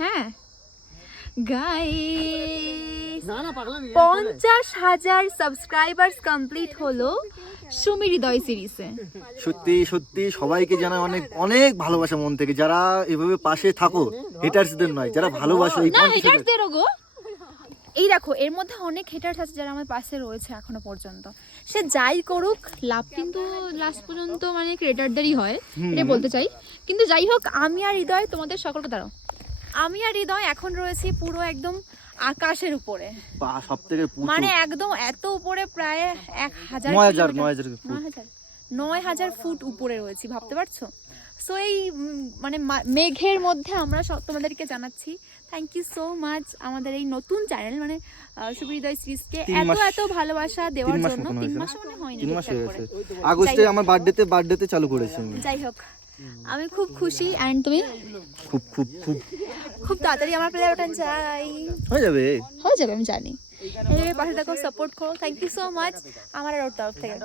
হ্যাঁ। গাইস না না পাগলা পঞ্চাশ হাজার সাবস্ক্রাইবার্স কমপ্লিট হলো সুমি হৃদয় সিরিজে সত্যি সত্যি সবাইকে জানাই অনেক অনেক ভালোবাসা মন থেকে। যারা এভাবে পাশে থাকো হেটার্সদের নয় যারা ভালোবাসো এই না হেটার্সদেরও গো এই দেখো এর মধ্যে অনেক হেটার্স আছে যারা আমার পাশে রয়েছে এখনও পর্যন্ত। সে যাই করুক লাভ কিন্তু লাস্ট পর্যন্ত মানে ক্রিয়েটারদেরই হয় এটা বলতে চাই। কিন্তু যাই হোক আমি আর হৃদয় তোমাদের সকলকে দাঁড়াও। আমি আর হৃদয় এখন রয়েছি পুরো একদম আকাশের উপরে। সব থেকে মানে একদম এত উপরে প্রায় এক হাজার নয় হাজার নয় হাজার ফুট। নয় হাজার? ফুট উপরে রয়েছি ভাবতে পারছ? সো এই মানে মেঘের মধ্যে আমরা সব তোমাদেরকে জানাচ্ছি থ্যাংক ইউ সো মাচ আমাদের এই নতুন চ্যানেল মানে সুবিদয় সিরিজকে এত এত ভালোবাসা দেওয়ার জন্য তিন মাস মনে হয়নি তিন মাস হয়ে গেছে। আগস্টে যাই হোক। আমার বার্থডেতে বার্থডেতে চালু করেছি আমি। যাই হোক আমি খুব খুশি অ্যান্ড তুমি? খুব খুব খুব খুব তাড়াতাড়ি আমার প্লেয়ার ওটা চাই হয়ে যাবে। হয়ে যাবে আমি জানি। পাশে থাকো সাপোর্ট করো। থ্যাংক ইউ সো মাচ আমার আর ওর তরফ থেকে